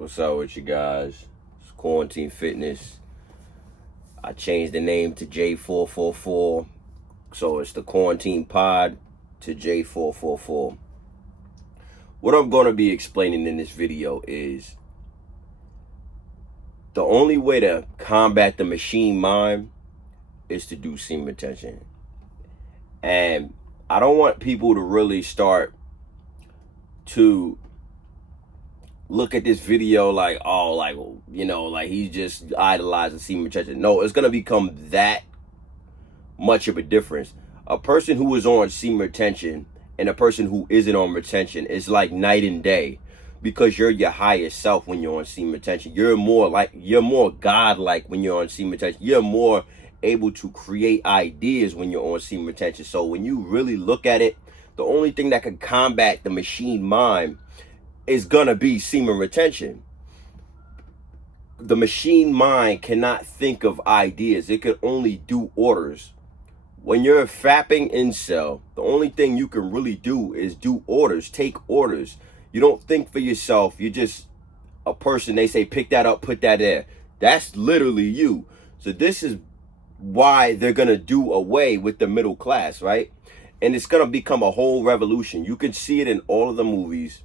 What's up with you guys? It's Quarantine Fitness. I changed the name to J444. So it's the Quarantine Pod to J444. What I'm going to be explaining in this video is the only way to combat the machine mind is to do semen retention. And I don't want people to really start to look at this video like, oh, like, you know, like he's just idolizing semen retention. No, it's going to become that much of a difference. A person who is on semen retention and a person who isn't on retention is like night and day, because you're your highest self when you're on semen retention. You're more God-like when you're on semen retention. You're more able to create ideas when you're on semen retention. So when you really look at it, the only thing that can combat the machine mind is gonna be semen retention. The machine mind cannot think of ideas. It can only do orders. When you're a fapping incel, the only thing you can really do is do orders, take orders. You don't think for yourself. You're just a person. They say, pick that up, put that there. That's literally you. So this is why they're gonna do away with the middle class, right? And it's gonna become a whole revolution. You can see it in all of the movies.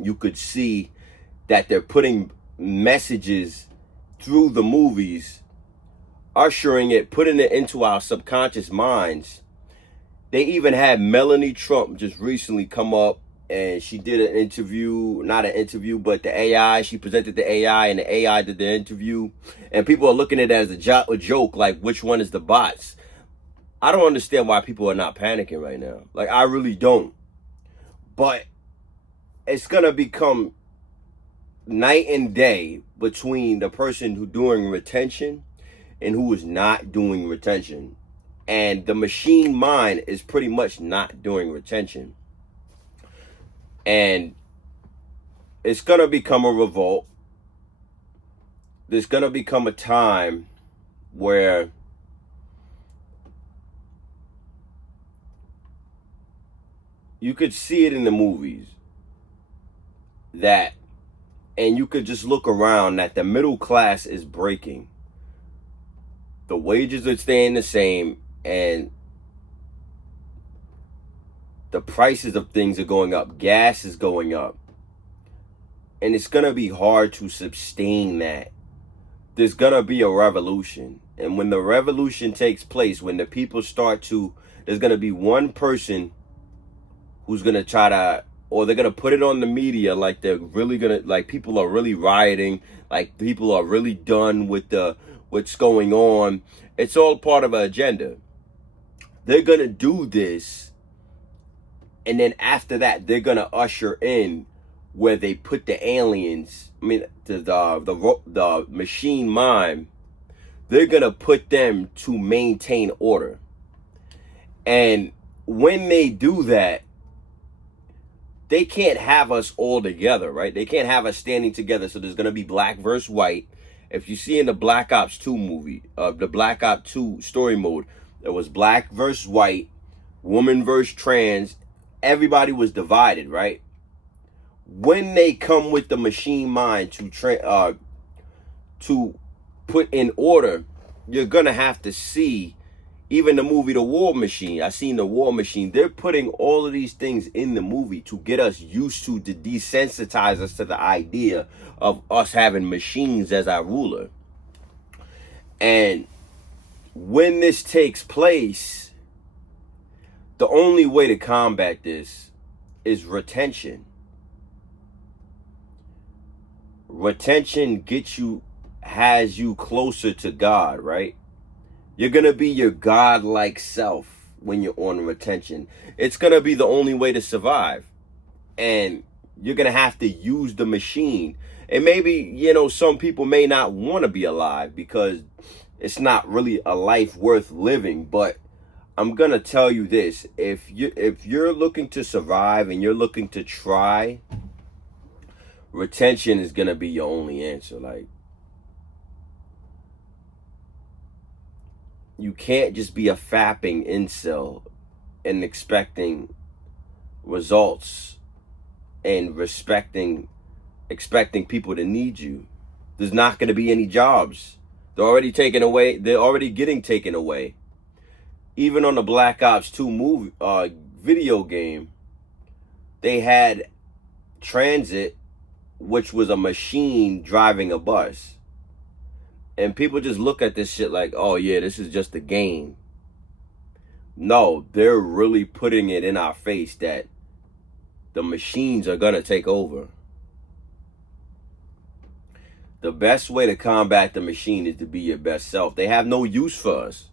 You could see that they're putting messages through the movies, ushering it, putting it into our subconscious minds. They even had Melanie Trump just recently come up, and she did an interview, not an interview, but the AI. She presented the AI, and the AI did the interview. And people are looking at it as a joke, like, which one is the bots? I don't understand why people are not panicking right now. Like, I really don't. But it's going to become night and day between the person who doing retention and who is not doing retention. And the machine mind is pretty much not doing retention. And it's going to become a revolt. There's going to become a time where you could see it in the movies that, and you could just look around, that the middle class is breaking. The wages are staying the same, and the prices of things are going up. Gas is going up. And it's going to be hard to sustain that. There's going to be a revolution. And when the revolution takes place, when the people start to, there's going to be one person who's going to try to, or they're going to put it on the media like they're really going to, like people are really rioting, like people are really done with what's going on. It's all part of an agenda. They're going to do this. And then after that, they're going to usher in where they put the aliens, the machine mind, they're going to put them to maintain order. And when they do that, they can't have us all together, right? They can't have us standing together. So there's going to be black versus white. If you see in the Black Ops 2 movie, the Black Ops 2 story mode, it was black versus white, woman versus trans. Everybody was divided, right? When they come with the machine mind to put in order, you're going to have to see, even the movie The War Machine. I seen The War Machine. They're putting all of these things in the movie to get us used to desensitize us to the idea of us having machines as our ruler. And when this takes place, the only way to combat this is retention. Retention has you closer to God, right? You're going to be your God-like self when you're on retention. It's going to be the only way to survive. And you're going to have to use the machine. And maybe, some people may not want to be alive because it's not really a life worth living. But I'm going to tell you this. If you're looking to survive and you're looking to try, retention is going to be your only answer. Like, you can't just be a fapping incel and expecting results and respecting expecting people to need you. There's not going to be any jobs. They're already taken away. They're already getting taken away. Even on the Black Ops 2 movie, video game, they had transit, which was a machine driving a bus. And people just look at this shit like, oh yeah, this is just a game. No, they're really putting it in our face that the machines are going to take over. The best way to combat the machine is to be your best self. They have no use for us.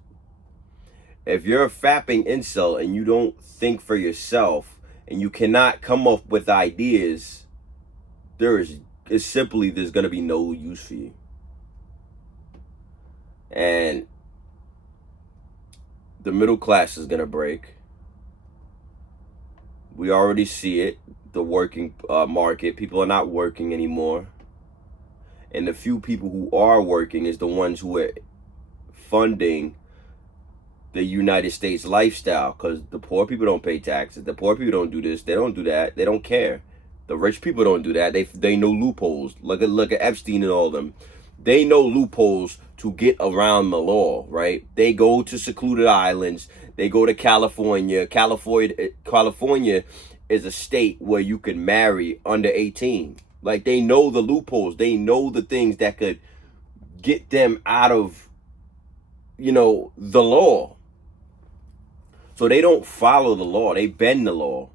If you're a fapping incel and you don't think for yourself and you cannot come up with ideas, there's going to be no use for you. And the middle class is going to break. We already see it. The working market. People are not working anymore. And the few people who are working is the ones who are funding the United States lifestyle, because the poor people don't pay taxes. The poor people don't do this. They don't do that. They don't care. The rich people don't do that. They know loopholes. Look at Epstein and all of them. They know loopholes to get around the law, right? They go to secluded islands. They go to California. California is a state where you can marry under 18. Like, they know the loopholes. They know the things that could get them out of, the law. So they don't follow the law. They bend the law.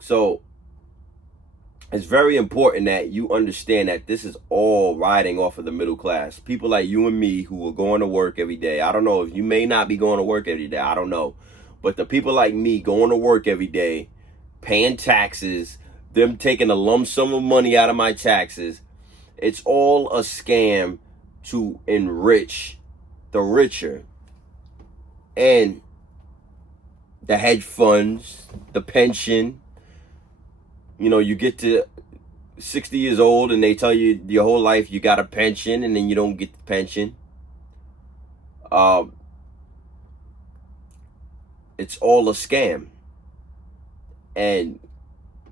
So it's very important that you understand that this is all riding off of the middle class. People like you and me who are going to work every day. I don't know if you may not be going to work every day. I don't know. But the people like me going to work every day, paying taxes, them taking a lump sum of money out of my taxes, it's all a scam to enrich the richer. And the hedge funds, the pension, you get to 60 years old and they tell you your whole life you got a pension, and then you don't get the pension. It's all a scam. And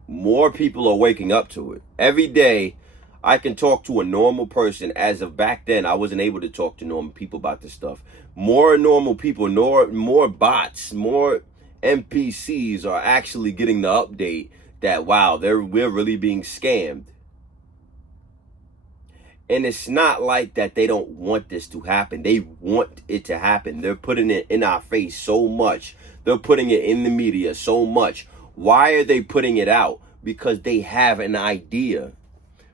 more people are waking up to it. Every day, I can talk to a normal person. As of back then, I wasn't able to talk to normal people about this stuff. More normal people, more bots, more NPCs are actually getting the update that, wow, we're really being scammed. And it's not like that they don't want this to happen. They want it to happen. They're putting it in our face so much. They're putting it in the media so much. Why are they putting it out? Because they have an idea.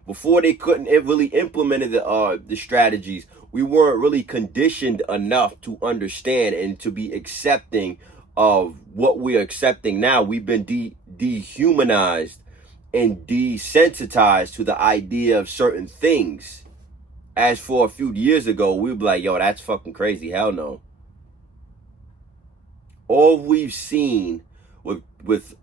Before they couldn't really implemented the strategies, we weren't really conditioned enough to understand and to be accepting of what we're accepting now. We've been dehumanized and desensitized to the idea of certain things. As for a few years ago, we'd be like, yo, that's fucking crazy. Hell no. All we've seen with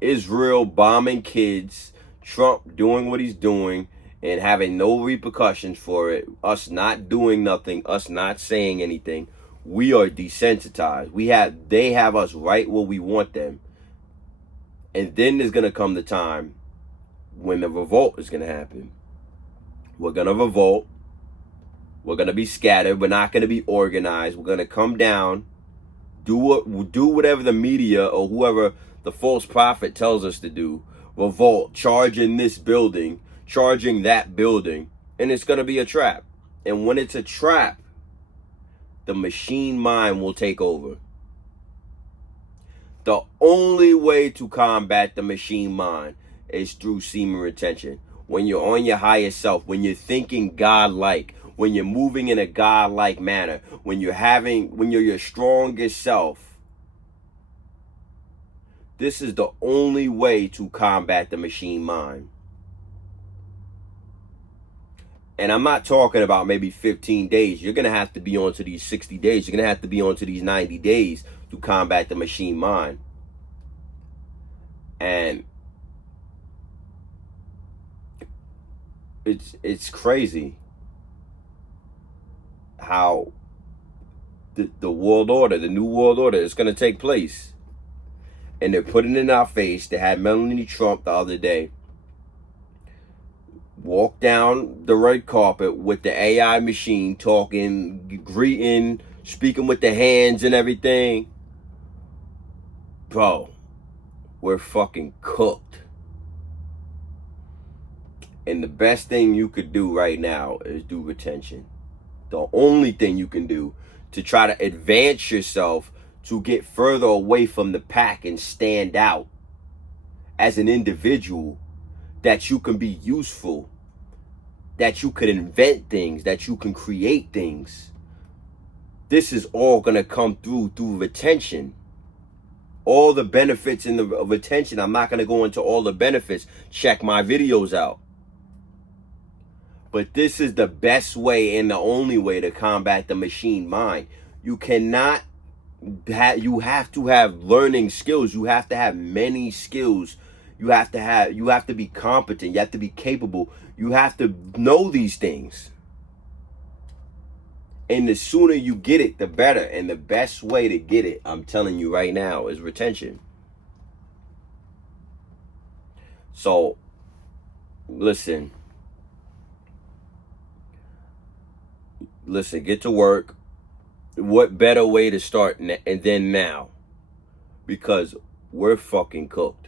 Israel bombing kids, Trump doing what he's doing and having no repercussions for it, us not doing nothing, us not saying anything, we are desensitized. They have us right where we want them. And then there's going to come the time when the revolt is going to happen. We're going to revolt. We're going to be scattered. We're not going to be organized. We're going to come down, do whatever the media or whoever the false prophet tells us to do. Revolt, charging this building, charging that building, and it's going to be a trap. And when it's a trap, the machine mind will take over. The only way to combat the machine mind is through semen retention. When you're on your higher self, when you're thinking God-like, when you're moving in a God-like manner, when you're your strongest self, this is the only way to combat the machine mind. And I'm not talking about maybe 15 days. You're going to have to be on to these 60 days. You're going to have to be on to these 90 days to combat the machine mind. And it's crazy how the world order, the new world order is going to take place. And they're putting it in our face. They had Melanie Trump the other day walk down the red carpet with the AI machine talking, greeting, speaking with the hands and everything. Bro, we're fucking cooked. And the best thing you could do right now is do retention. The only thing you can do to try to advance yourself to get further away from the pack and stand out as an individual, that you can be useful, that you could invent things, that you can create things. This is all going to come through retention. All the benefits in the retention. I'm not going to go into all the benefits. Check my videos out. But this is the best way and the only way to combat the machine mind. You cannot you have to have learning skills. You have to have many skills. You have to be competent. You have to be capable. You have to know these things. And the sooner you get it, the better. And the best way to get it, I'm telling you right now, is retention. So, listen, get to work. What better way to start than now? Because we're fucking cooked.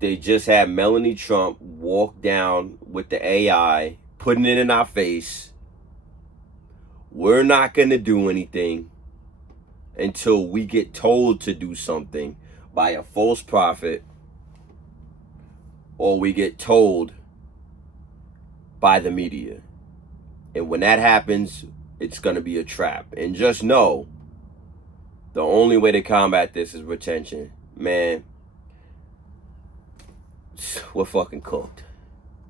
They just had Melanie Trump walk down with the AI, putting it in our face. We're not going to do anything until we get told to do something by a false prophet, or we get told by the media. And when that happens, it's going to be a trap. And just know, the only way to combat this is retention. Man, we're fucking cooked.